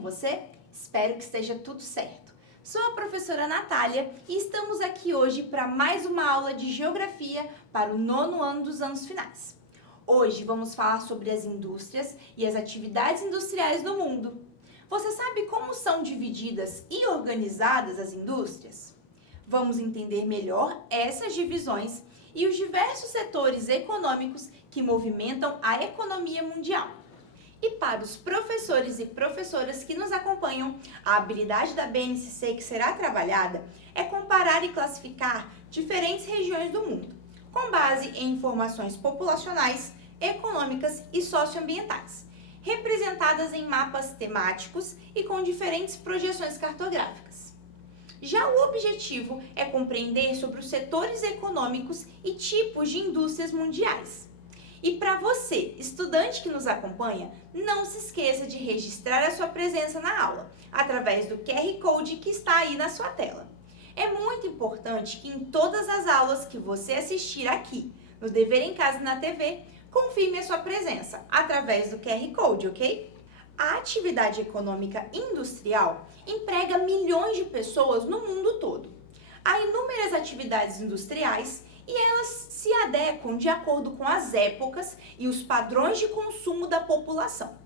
com você? Espero que esteja tudo certo. Sou a professora Natália e estamos aqui hoje para mais uma aula de Geografia para o 9º ano dos anos finais. Hoje vamos falar sobre as indústrias e as atividades industriais do mundo. Você sabe como são divididas e organizadas as indústrias? Vamos entender melhor essas divisões e os diversos setores econômicos que movimentam a economia mundial. E para os professores e professoras que nos acompanham, a habilidade da BNCC que será trabalhada é comparar e classificar diferentes regiões do mundo, com base em informações populacionais, econômicas e socioambientais, representadas em mapas temáticos e com diferentes projeções cartográficas. Já o objetivo é compreender sobre os setores econômicos e tipos de indústrias mundiais. E para você, estudante que nos acompanha, não se esqueça de registrar a sua presença na aula, através do QR Code que está aí na sua tela. É muito importante que em todas as aulas que você assistir aqui, no Dever em Casa e na TV, confirme a sua presença, através do QR Code, ok? A atividade econômica industrial emprega milhões de pessoas no mundo todo. Há inúmeras atividades industriais e elas se adequam de acordo com as épocas e os padrões de consumo da população.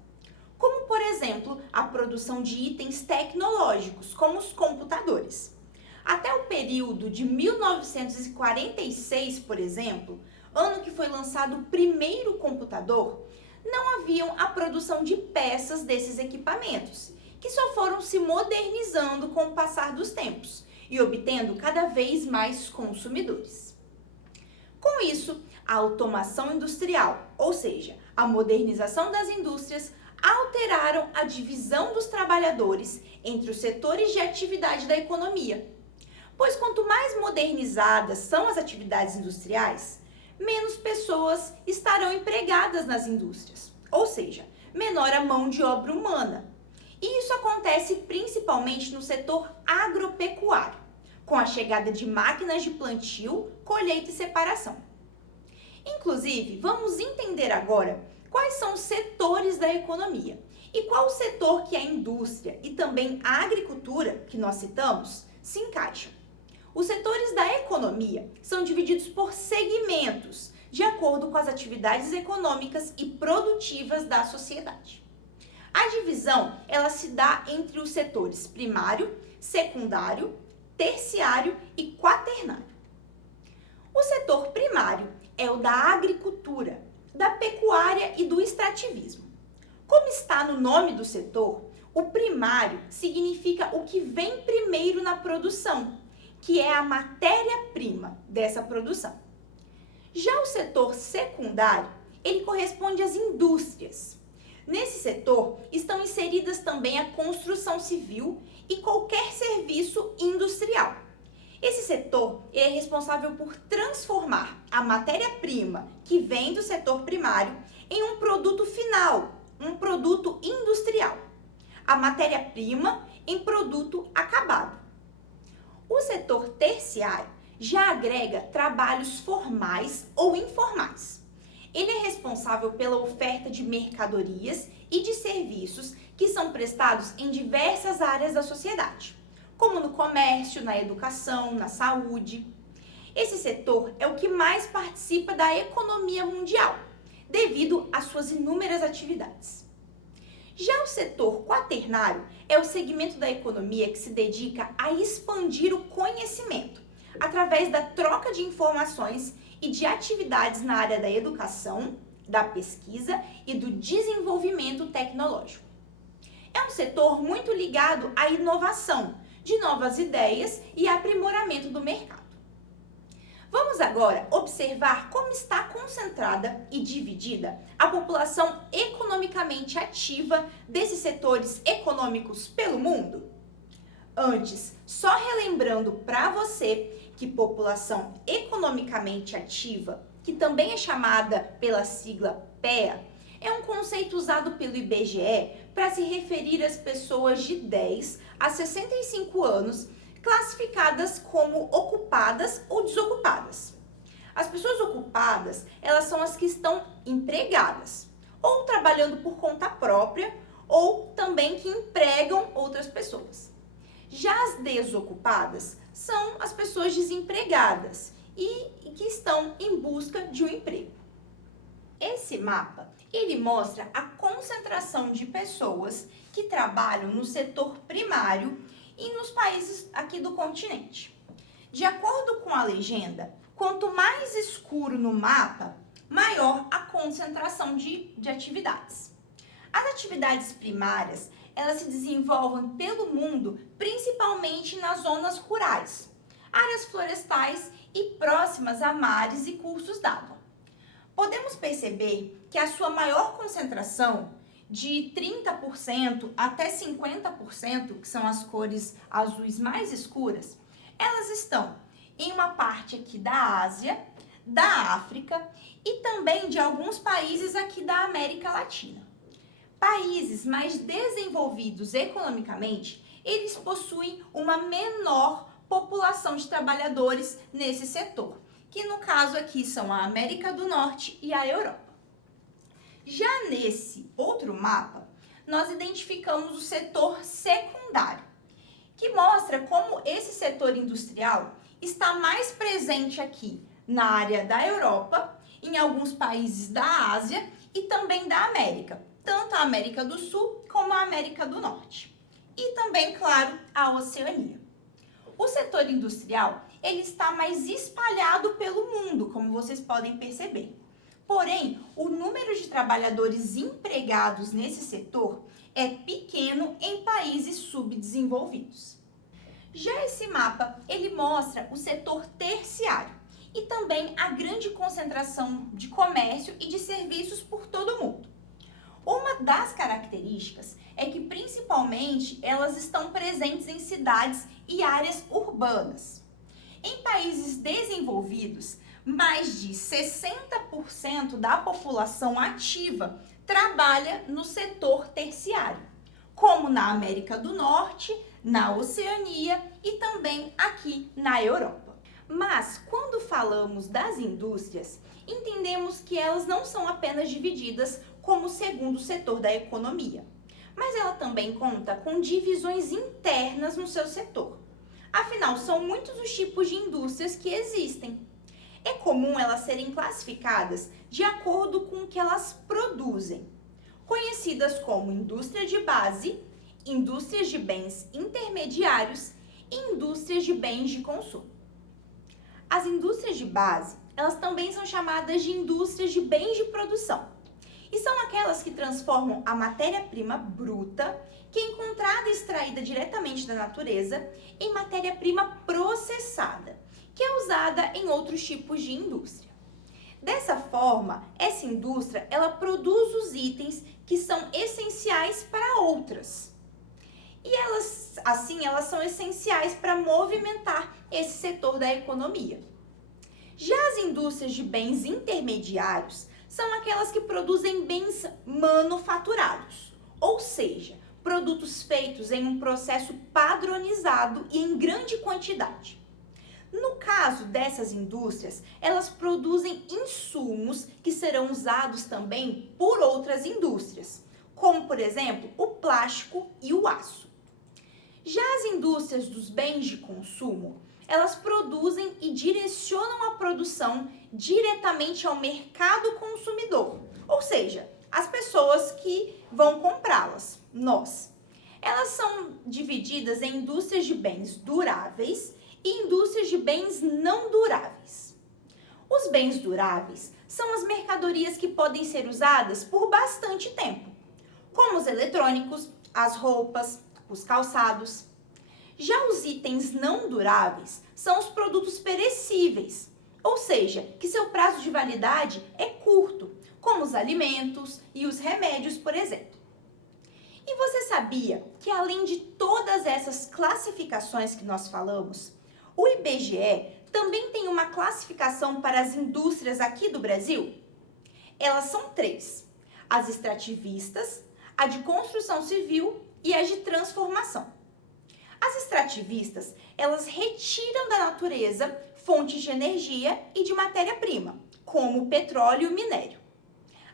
Como, por exemplo, a produção de itens tecnológicos, como os computadores. Até o período de 1946, por exemplo, ano que foi lançado o primeiro computador, não haviam a produção de peças desses equipamentos, que só foram se modernizando com o passar dos tempos e obtendo cada vez mais consumidores. Com isso, a automação industrial, ou seja, a modernização das indústrias, alteraram a divisão dos trabalhadores entre os setores de atividade da economia. Pois quanto mais modernizadas são as atividades industriais, menos pessoas estarão empregadas nas indústrias, ou seja, menor a mão de obra humana. E isso acontece principalmente no setor agropecuário, com a chegada de máquinas de plantio, colheita e separação. Inclusive, vamos entender agora quais são os setores da economia e qual o setor que a indústria e também a agricultura, que nós citamos, se encaixam. Os setores da economia são divididos por segmentos, de acordo com as atividades econômicas e produtivas da sociedade. A divisão, ela se dá entre os setores primário, secundário, terciário e quaternário. O setor primário é o da agricultura, da pecuária e do extrativismo. Como está no nome do setor, o primário significa o que vem primeiro na produção, que é a matéria-prima dessa produção. Já o setor secundário, ele corresponde às indústrias. Nesse setor estão inseridas também a construção civil e qualquer serviço industrial. Esse setor é responsável por transformar a matéria-prima que vem do setor primário em um produto final, um produto industrial. A matéria-prima em produto acabado. O setor terciário já agrega trabalhos formais ou informais. Ele é responsável pela oferta de mercadorias e de serviços que são prestados em diversas áreas da sociedade, como no comércio, na educação, na saúde. Esse setor é o que mais participa da economia mundial, devido às suas inúmeras atividades. Já o setor quaternário é o segmento da economia que se dedica a expandir o conhecimento, através da troca de informações e de atividades na área da educação, da pesquisa e do desenvolvimento tecnológico. É um setor muito ligado à inovação, de novas ideias e aprimoramento do mercado. Vamos agora observar como está concentrada e dividida a população economicamente ativa desses setores econômicos pelo mundo. Antes, só relembrando para você que população economicamente ativa, que também é chamada pela sigla PEA, é um conceito usado pelo IBGE para se referir às pessoas de 10 a 65 anos classificadas como ocupadas ou desocupadas. As pessoas ocupadas, elas são as que estão empregadas, ou trabalhando por conta própria, ou também que empregam outras pessoas. Já as desocupadas são as pessoas desempregadas e que estão em busca de um emprego. Esse mapa, ele mostra a concentração de pessoas que trabalham no setor primário e nos países aqui do continente. De acordo com a legenda, quanto mais escuro no mapa, maior a concentração de atividades. As atividades primárias, elas se desenvolvem pelo mundo, principalmente nas zonas rurais, áreas florestais e próximas a mares e cursos d'água. Podemos perceber que a sua maior concentração, de 30% até 50%, que são as cores azuis mais escuras, elas estão em uma parte aqui da Ásia, da África e também de alguns países aqui da América Latina. Países mais desenvolvidos economicamente, eles possuem uma menor população de trabalhadores nesse setor, que no caso aqui são a América do Norte e a Europa. Já nesse outro mapa, nós identificamos o setor secundário, que mostra como esse setor industrial está mais presente aqui na área da Europa, em alguns países da Ásia e também da América, tanto a América do Sul como a América do Norte. E também, claro, a Oceania. O setor industrial, ele está mais espalhado pelo mundo, como vocês podem perceber. Porém, o número de trabalhadores empregados nesse setor é pequeno em países subdesenvolvidos. Já esse mapa, ele mostra o setor terciário e também a grande concentração de comércio e de serviços por todo o mundo. Uma das características é que, principalmente, elas estão presentes em cidades e áreas urbanas. Em países desenvolvidos, mais de 60% da população ativa trabalha no setor terciário, como na América do Norte, na Oceania e também aqui na Europa. Mas, quando falamos das indústrias, entendemos que elas não são apenas divididas como o segundo setor da economia, mas ela também conta com divisões internas no seu setor. Afinal, são muitos os tipos de indústrias que existem. É comum elas serem classificadas de acordo com o que elas produzem, conhecidas como indústria de base, indústrias de bens intermediários e indústrias de bens de consumo. As indústrias de base, elas também são chamadas de indústrias de bens de produção e são aquelas que transformam a matéria-prima bruta, que é encontrada e extraída diretamente da natureza, em matéria-prima processada, que é usada em outros tipos de indústria. Dessa forma, essa indústria, ela produz os itens que são essenciais para outras. E elas, assim, elas são essenciais para movimentar esse setor da economia. Já as indústrias de bens intermediários são aquelas que produzem bens manufaturados, ou seja, produtos feitos em um processo padronizado e em grande quantidade. No caso dessas indústrias, elas produzem insumos que serão usados também por outras indústrias, como, por exemplo, o plástico e o aço. Já as indústrias dos bens de consumo, elas produzem e direcionam a produção diretamente ao mercado consumidor, ou seja, as pessoas que vão comprá-las, nós. Elas são divididas em indústrias de bens duráveis e indústrias de bens não duráveis. Os bens duráveis são as mercadorias que podem ser usadas por bastante tempo, como os eletrônicos, as roupas, os calçados. Já os itens não duráveis são os produtos perecíveis, ou seja, que seu prazo de validade é curto, como os alimentos e os remédios, por exemplo. E você sabia que, além de todas essas classificações que nós falamos, o IBGE também tem uma classificação para as indústrias aqui do Brasil? Elas são 3: as extrativistas, a de construção civil e as de transformação. As extrativistas, elas retiram da natureza fontes de energia e de matéria-prima, como o petróleo e o minério.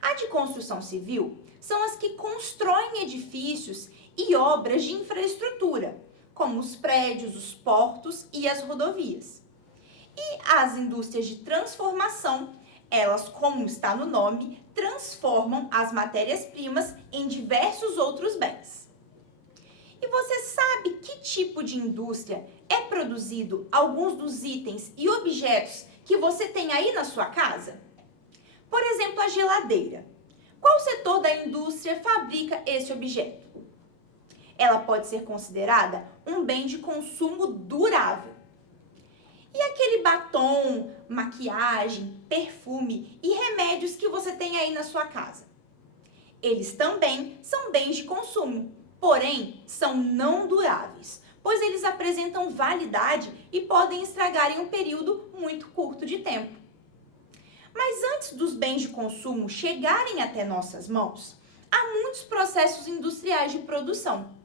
A de construção civil são as que constroem edifícios e obras de infraestrutura, como os prédios, os portos e as rodovias. E as indústrias de transformação, elas, como está no nome, transformam as matérias-primas em diversos outros bens. E você sabe que tipo de indústria é produzido alguns dos itens e objetos que você tem aí na sua casa? Por exemplo, a geladeira. Qual setor da indústria fabrica esse objeto? Ela pode ser considerada um bem de consumo durável. E aquele batom, maquiagem, perfume e remédios que você tem aí na sua casa? Eles também são bens de consumo, porém são não duráveis, pois eles apresentam validade e podem estragar em um período muito curto de tempo. Mas antes dos bens de consumo chegarem até nossas mãos, há muitos processos industriais de produção.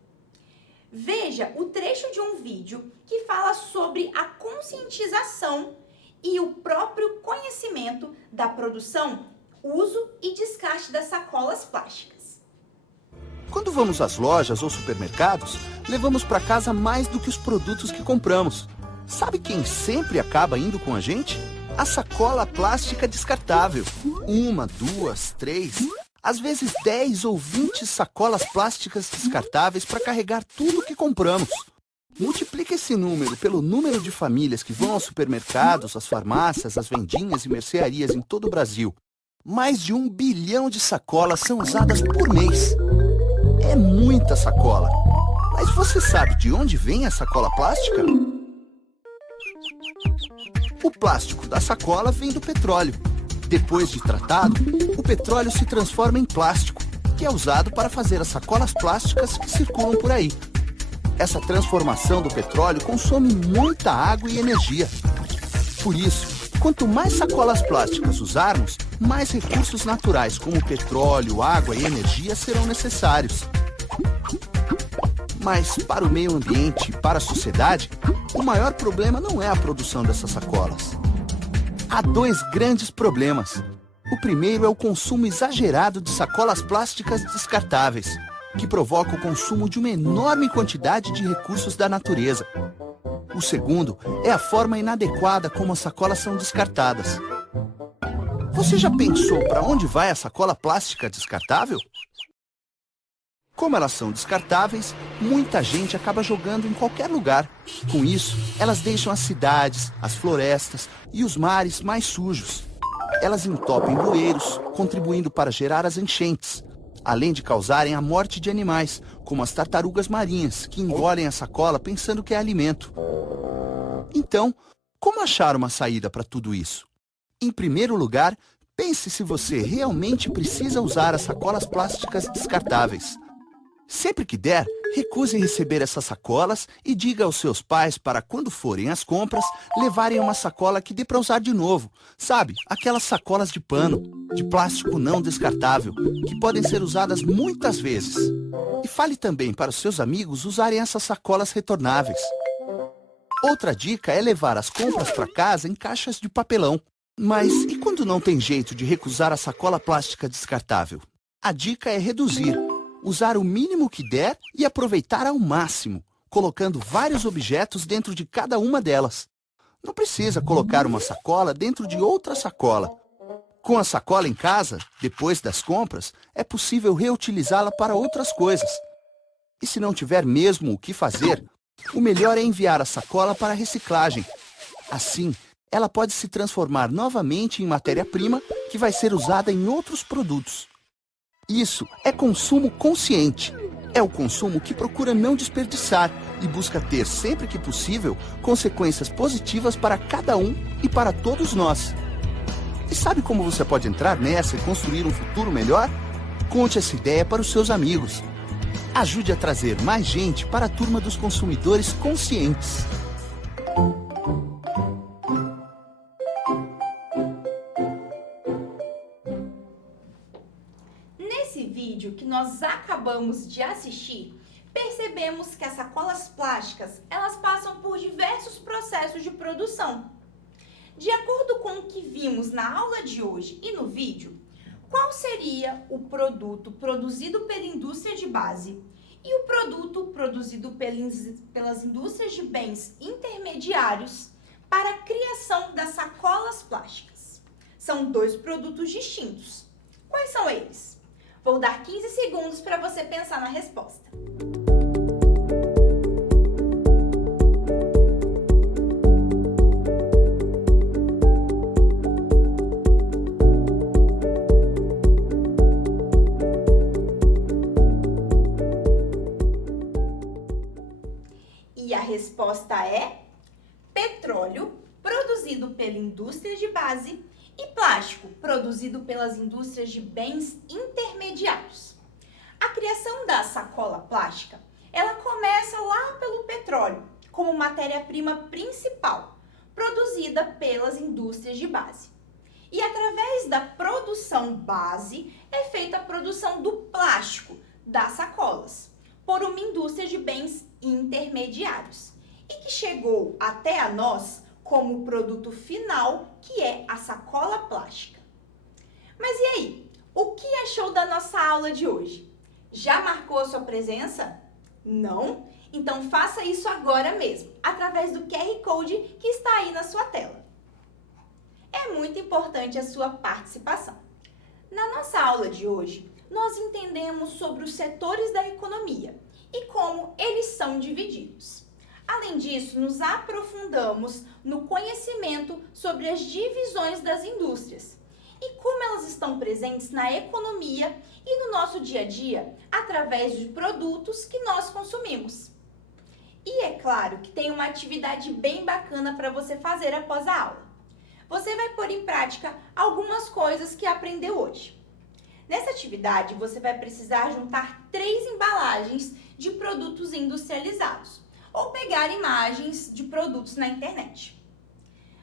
Veja o trecho de um vídeo que fala sobre a conscientização e o próprio conhecimento da produção, uso e descarte das sacolas plásticas. Quando vamos às lojas ou supermercados, levamos para casa mais do que os produtos que compramos. Sabe quem sempre acaba indo com a gente? A sacola plástica descartável. 1, 2, 3, às vezes 10 ou 20 sacolas plásticas descartáveis para carregar tudo que compramos. Multiplica esse número pelo número de famílias que vão aos supermercados, às farmácias, às vendinhas e mercearias em todo o Brasil. Mais de 1 bilhão de sacolas são usadas por mês. É muita sacola. Mas você sabe de onde vem a sacola plástica? O plástico da sacola vem do petróleo. Depois de tratado, o petróleo se transforma em plástico, que é usado para fazer as sacolas plásticas que circulam por aí. Essa transformação do petróleo consome muita água e energia. Por isso, quanto mais sacolas plásticas usarmos, mais recursos naturais como petróleo, água e energia serão necessários. Mas para o meio ambiente e para a sociedade, o maior problema não é a produção dessas sacolas. Há 2 grandes problemas. O primeiro é o consumo exagerado de sacolas plásticas descartáveis, que provoca o consumo de uma enorme quantidade de recursos da natureza. O segundo é a forma inadequada como as sacolas são descartadas. Você já pensou para onde vai a sacola plástica descartável? Como elas são descartáveis, muita gente acaba jogando em qualquer lugar. Com isso, elas deixam as cidades, as florestas e os mares mais sujos. Elas entopem bueiros, contribuindo para gerar as enchentes, além de causarem a morte de animais, como as tartarugas marinhas, que engolem a sacola pensando que é alimento. Então, como achar uma saída para tudo isso? Em primeiro lugar, pense se você realmente precisa usar as sacolas plásticas descartáveis. Sempre que der, recuse receber essas sacolas e diga aos seus pais para, quando forem às compras, levarem uma sacola que dê para usar de novo. Sabe, aquelas sacolas de pano, de plástico não descartável, que podem ser usadas muitas vezes. E fale também para os seus amigos usarem essas sacolas retornáveis. Outra dica é levar as compras para casa em caixas de papelão. Mas e quando não tem jeito de recusar a sacola plástica descartável? A dica é reduzir. Usar o mínimo que der e aproveitar ao máximo, colocando vários objetos dentro de cada uma delas. Não precisa colocar uma sacola dentro de outra sacola. Com a sacola em casa, depois das compras, é possível reutilizá-la para outras coisas. E se não tiver mesmo o que fazer, o melhor é enviar a sacola para a reciclagem. Assim, ela pode se transformar novamente em matéria-prima que vai ser usada em outros produtos. Isso é consumo consciente. É o consumo que procura não desperdiçar e busca ter, sempre que possível, consequências positivas para cada um e para todos nós. E sabe como você pode entrar nessa e construir um futuro melhor? Conte essa ideia para os seus amigos. Ajude a trazer mais gente para a turma dos consumidores conscientes. Nesse vídeo que nós acabamos de assistir, percebemos que as sacolas plásticas, elas passam por diversos processos de produção. De acordo com o que vimos na aula de hoje e no vídeo, Qual seria o produto produzido pela indústria de base e o produto produzido pelas indústrias de bens intermediários para a criação das sacolas plásticas? São dois produtos distintos. Quais são eles? Vou dar 15 segundos para você pensar na resposta. E a resposta é petróleo, produzido pela indústria de base, e plástico, produzido pelas indústrias de bens intermediários. A criação da sacola plástica, ela começa lá pelo petróleo, como matéria-prima principal, produzida pelas indústrias de base. E através da produção base, é feita a produção do plástico, das sacolas, por uma indústria de bens intermediários, e que chegou até a nós como o produto final, que é a sacola plástica. Mas e aí? O que achou da nossa aula de hoje? Já marcou a sua presença? Não? Então faça isso agora mesmo, através do QR Code que está aí na sua tela. É muito importante a sua participação. Na nossa aula de hoje, nós entendemos sobre os setores da economia e como eles são divididos. Além disso, nos aprofundamos no conhecimento sobre as divisões das indústrias e como elas estão presentes na economia e no nosso dia a dia através de produtos que nós consumimos. E é claro que tem uma atividade bem bacana para você fazer após a aula. Você vai pôr em prática algumas coisas que aprendeu hoje. Nessa atividade, você vai precisar juntar 3 embalagens de produtos industrializados ou pegar imagens de produtos na internet.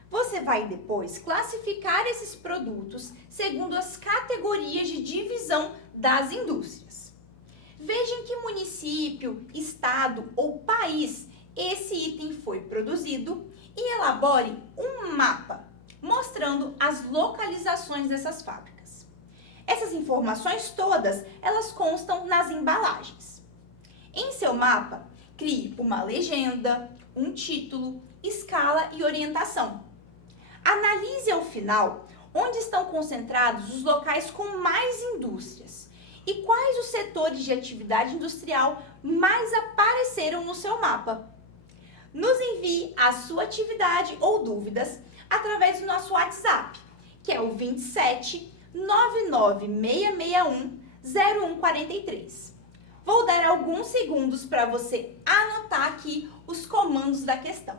Você vai depois classificar esses produtos segundo as categorias de divisão das indústrias. Veja em que município, estado ou país esse item foi produzido e elabore um mapa mostrando as localizações dessas fábricas. Essas informações todas, elas constam nas embalagens. Em seu mapa, crie uma legenda, um título, escala e orientação. Analise ao final onde estão concentrados os locais com mais indústrias e quais os setores de atividade industrial mais apareceram no seu mapa. Nos envie a sua atividade ou dúvidas através do nosso WhatsApp, que é o 27 99661 0143. Vou dar alguns segundos para você anotar aqui os comandos da questão.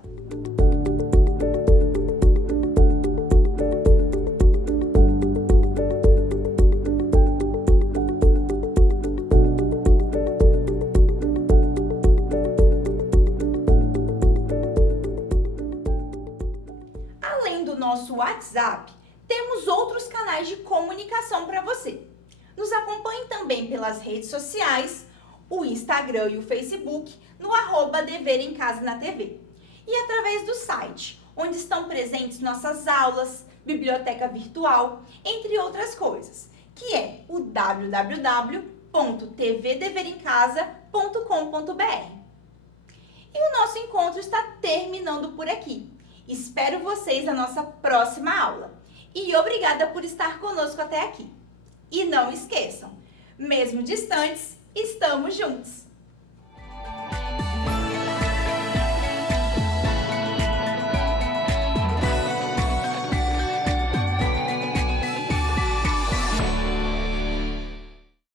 Além do nosso WhatsApp, temos outros canais de comunicação para você. Nos acompanhe também pelas redes sociais, o Instagram e o Facebook, no @Dever em Casa na TV. E através do site, onde estão presentes nossas aulas, biblioteca virtual, entre outras coisas, que é o www.tvdeverencasa.com.br. E o nosso encontro está terminando por aqui. Espero vocês na nossa próxima aula. E obrigada por estar conosco até aqui. E não esqueçam, mesmo distantes, estamos juntos!